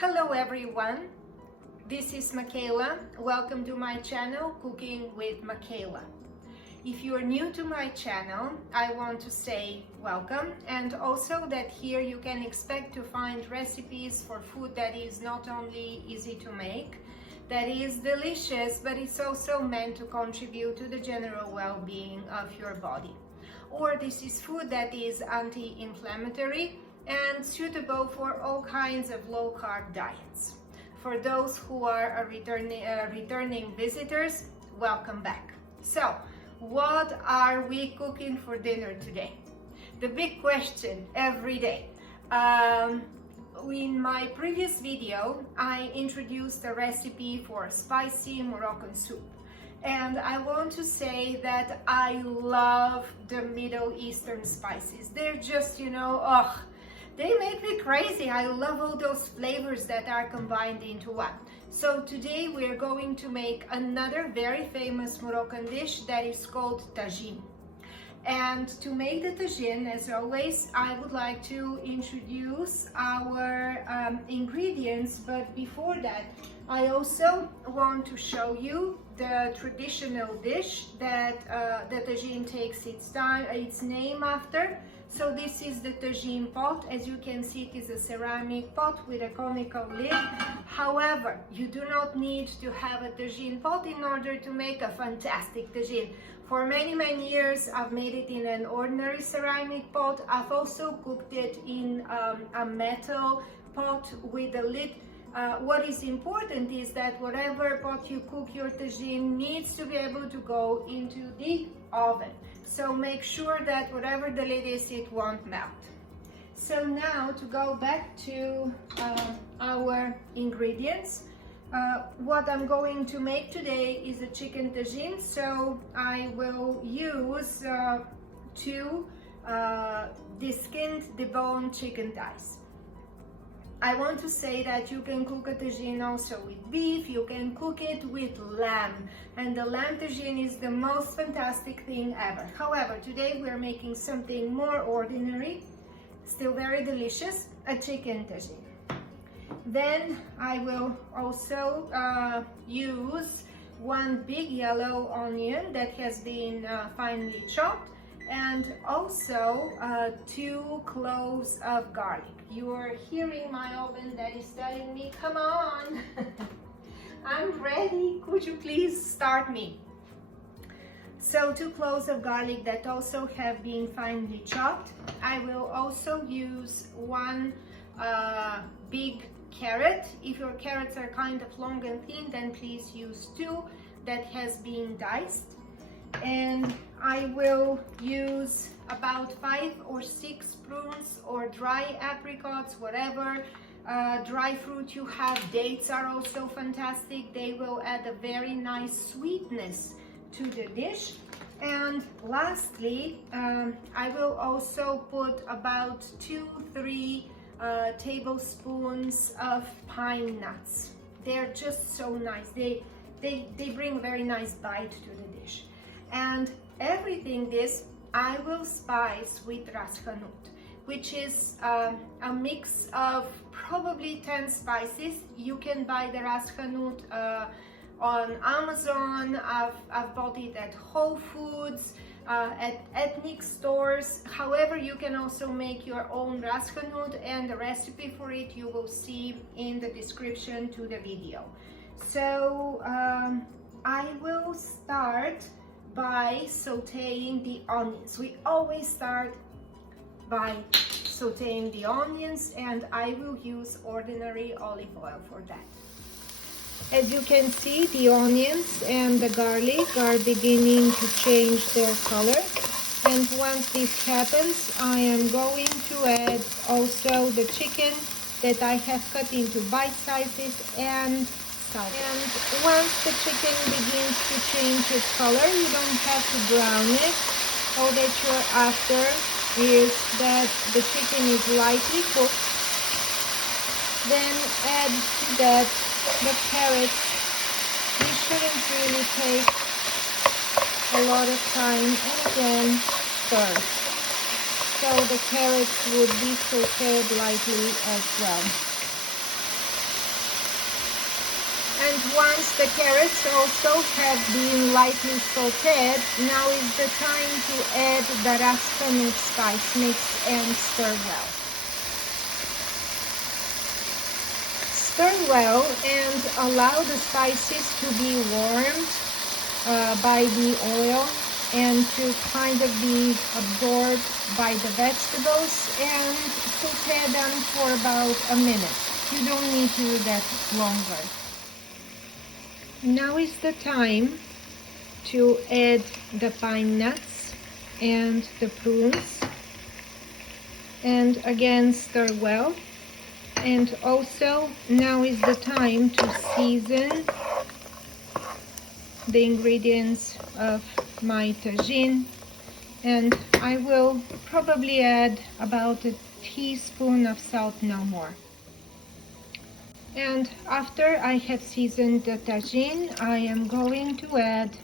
Hello everyone, this is Michaela. Welcome to my channel, Cooking with Michaela. If you are new to my channel, I want to say welcome, and also that here you can expect to find recipes for food that is not only easy to make, that is delicious, but it's also meant to contribute to the general well-being of your body. Or this is food that is anti-inflammatory and suitable for all kinds of low-carb diets. For those who are returning visitors, welcome back. So, what are we cooking for dinner today? The big question every day. In my previous video, I introduced a recipe for spicy Moroccan soup. And I want to say that I love the Middle Eastern spices. They're just, they make me crazy. I love all those flavors that are combined into one. So today we're going to make another very famous Moroccan dish that is called tagine. And to make the tagine, as always, I would like to introduce our ingredients. But before that, I also want to show you the traditional dish that the tagine takes its name after. So this is the tagine pot. As you can see, it is a ceramic pot with a conical lid. However, you do not need to have a tagine pot in order to make a fantastic tagine. For many years, I've made it in an ordinary ceramic pot. I've also cooked it in a metal pot with a lid. What is important is that whatever pot you cook your tagine needs to be able to go into the oven. So make sure that whatever the lid is, it won't melt. So now to go back to our ingredients. What I'm going to make today is a chicken tagine. So I will use two deskinned, deboned chicken thighs. I want to say that you can cook a tagine also with beef, you can cook it with lamb, and the lamb tagine is the most fantastic thing ever. However, today we're making something more ordinary, still very delicious, a chicken tagine. Then I will also use one big yellow onion that has been finely chopped, and also 2 cloves of garlic. You are hearing my oven that is telling me, come on, I'm ready, could you please start me? So 2 cloves of garlic that also have been finely chopped. I will also use 1 big carrot. If your carrots are kind of long and thin, then please use 2 that has been diced. And I will use about 5 or 6 prunes or dry apricots, whatever dry fruit you have. Dates are also fantastic. They will add a very nice sweetness to the dish. And lastly, I will also put about 2-3 tablespoons of pine nuts. They're just so nice. They bring a very nice bite to the dish. And everything this I will spice with ras hanout, which is a mix of probably 10 spices. You can buy the ras hanout on Amazon. I've bought it at Whole Foods, at ethnic stores. However, you can also make your own ras hanout, and the recipe for it you will see in the description to the video. So I will start by sauteing the onions. We always start by sauteing the onions, and I will use ordinary olive oil for that. As you can see, the onions and the garlic are beginning to change their color, and once this happens, I am going to add also the chicken that I have cut into bite sizes and once the chicken begins to change its color, you don't have to brown it. All that you're after is that the chicken is lightly cooked. Then add to that the carrots. You shouldn't really take a lot of time, and again stir. So the carrots would be sauteed lightly as well. And once the carrots also have been lightly sauteed, now is the time to add the HANOUT spice mix and stir well. Stir well and allow the spices to be warmed by the oil and to kind of be absorbed by the vegetables, and saute them for about a minute. You don't need to do that longer. Now is the time to add the pine nuts and the prunes, and again stir well. And also now is the time to season the ingredients of my tagine, and I will probably add about a teaspoon of salt, no more. And after I have seasoned the tagine, I am going to add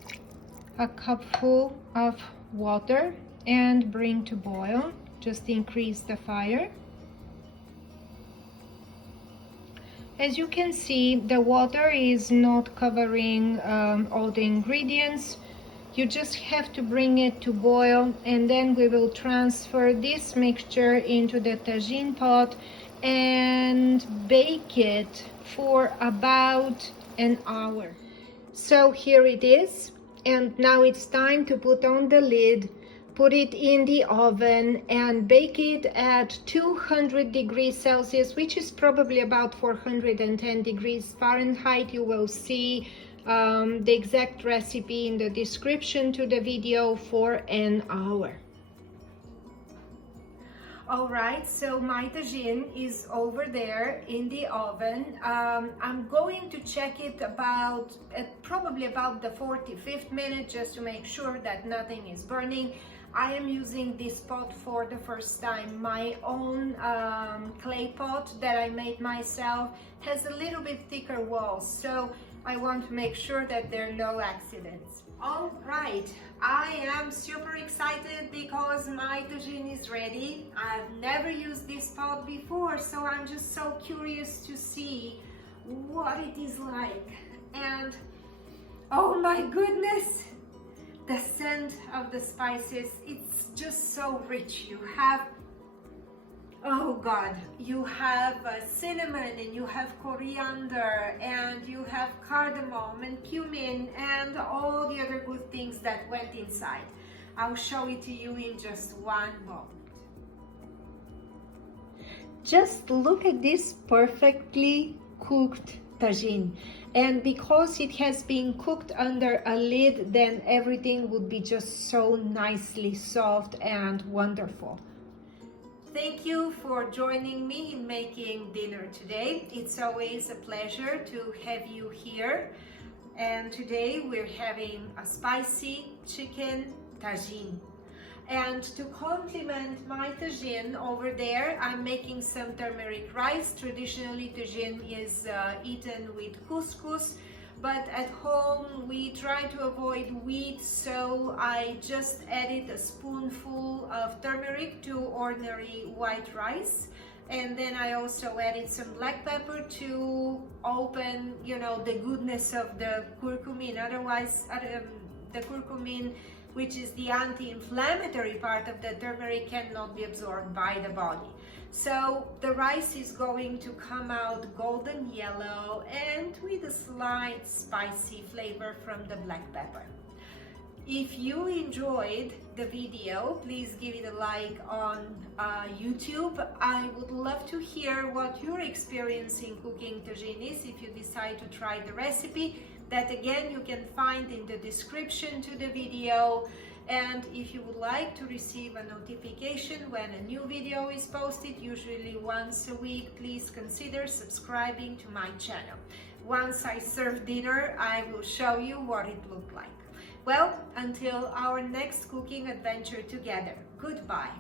a cupful of water and bring to boil. Just increase the fire. As you can see, the water is not covering all the ingredients. You just have to bring it to boil, and then we will transfer this mixture into the tagine pot and bake it for about an hour. So here it is, and now it's time to put on the lid, put it in the oven and bake it at 200 degrees Celsius, which is probably about 410 degrees Fahrenheit. You will see the exact recipe in the description to the video, for an hour. All right, so my tagine is over there in the oven. I'm going to check it probably about the 45th minute, just to make sure that nothing is burning. I am using this pot for the first time. My own clay pot that I made myself has a little bit thicker walls, so I want to make sure that there are no accidents. All right, I am super excited because my tagine is ready. I've never used this pot before, so I'm just so curious to see what it is like. And oh my goodness, the scent of the spices, it's just so rich. You have, oh God, you have cinnamon, and you have coriander, and you have cardamom and cumin and all the other good things that went inside. I'll show it to you in just one moment. Just look at this perfectly cooked tagine. And because it has been cooked under a lid, then everything would be just so nicely soft and wonderful. Thank you for joining me in making dinner today. It's always a pleasure to have you here. And today we're having a spicy chicken tagine. And to complement my tagine over there, I'm making some turmeric rice. Traditionally, tagine is eaten with couscous, but at home we try to avoid wheat, so I just added a spoonful of turmeric to ordinary white rice. And then I also added some black pepper to open, you know, the goodness of the curcumin. Otherwise, the curcumin, which is the anti-inflammatory part of the turmeric, cannot be absorbed by the body. So the rice is going to come out golden yellow and with a slight spicy flavor from the black pepper. If you enjoyed the video, please give it a like on YouTube. I would love to hear what your experience in cooking tagine is if you decide to try the recipe. That again you can find in the description to the video. And if you would like to receive a notification when a new video is posted, usually once a week, please consider subscribing to my channel. Once I serve dinner, I will show you what it looked like. Well, until our next cooking adventure together, goodbye.